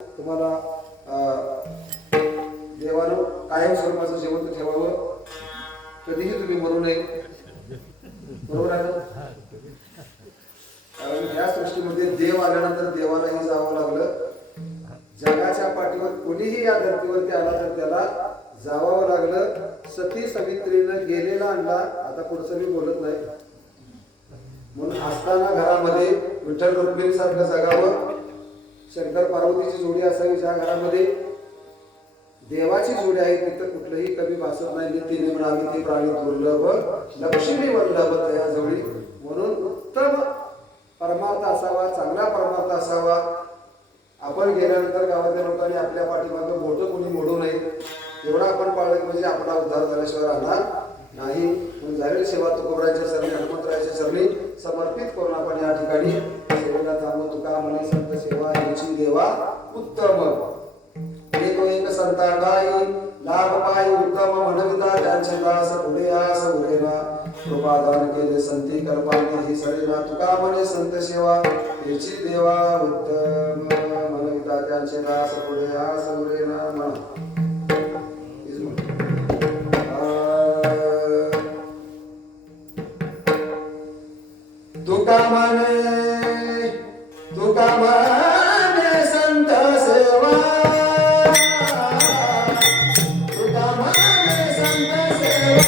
तुम्हाला देवानं कायम स्वरूपाचं जिवंत ठेवावं, कधीही तुम्ही मरू नये. बरोबर आहे ना? कारण या सृष्टीमध्ये देव आल्यानंतर देवालाही जावं लागलं. जगाच्या पाठीवर कोणीही या धर्तीवरती आला तर त्याला जावं लागलं. सती सवित्रीनं गेलेला आणला. आता पुढचं मी बोलत नाही. म्हणून असताना घरामध्ये विठ्ठल रुक्मिणी सारखं जगावं, शंकर पार्वतीची जोडी असावी. ज्या घरामध्ये देवाची जोडी आहे तिथं कुठलंही कमी भासत नाही. नितीने म्हणावी ती प्राणी दुर्लभ, लक्ष्मी वल्लभ त्या जोडी. म्हणून उत्तम परमार्थ असावा, चांगला परमार्थ असावा. आपण गेल्यानंतर गावातल्या लोकांनी आपल्या पाठीमागं बोटं कोणी मोडू नये. एवढा आपण पाळलं म्हणजे आपला उद्धार झाल्याशिवाय राहणार नाही. म्हणून झालेली सेवा तुकोबराच्या चरणी, हनुमंतरायाच्या चरणी समर्पित करून आपण या ठिकाणी सेवेला थांबू. तुका म्हणे संत सेवा ह्याची देवा उत्तम. तो एक संतांगाई लाभ पायी उत्तम म्हणविता त्यांचे दास पुढे आस उरेना. कृपादान केले संती कल्पाने ही सरेना. तुका म्हणे संत सेवा ह्याची देवा उत्तम म्हणविता त्यांचे दास पुढे आस उरेना. म्हणा तुका म्हणे, तुका म्हणे संत सेवा, तुका म्हणे संत सेवा,